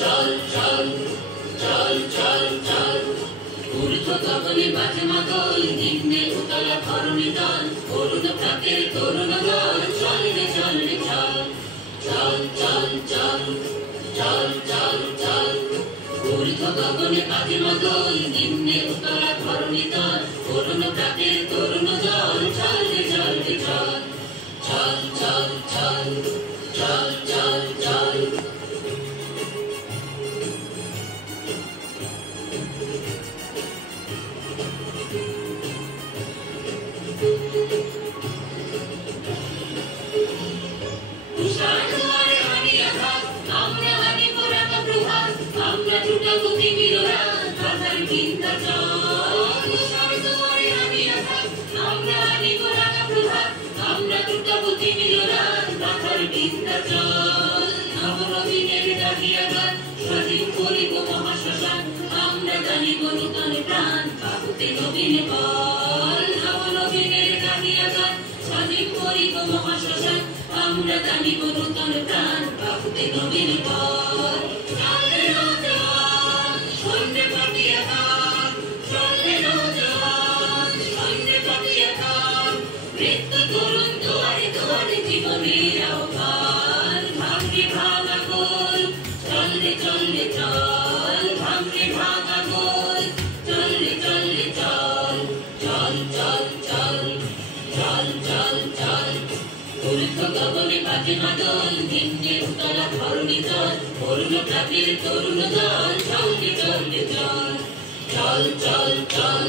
চল চল চল চল চল ঊর্ধ্ব গগনে বাজে মাদল নিম্নে উতলা ধরণী দল অরুণ প্রাতের তরুণ দল চল রে চল রে চল চল চল চল চল চল চল ঊর্ধ্ব গগনে বাজে মাদল নিম্নে উতলা ধরণী দল অরুণ প্রাতের তরুণ দল চল রে চল রে চল চল চল চল চল চল চল আমরা জানিব নূতন প্রাণ বাহুতে নবীন পথ চলে নৌজওয়ান সৈন্যে পাঠিয়ে থাক চলে নৌজওয়ান সৈন্যে পাঠিয়ে থাক মৃত্যু তরুণ দুয়ারে দুয়ারে জীবনের আহ্বান ভাঙে ভাঙা গোল চল রে চল রে চল ভাঙে ভাঙা গোল চল রে চল রে চল চল চল চল চল চল চল ঊর্ধ্ব গগনে বাজে মাদল নিম্নে উতলা ধরণী দল অরুণ প্রাতের তরুণ দল চল রে চল রে চল চল চল চল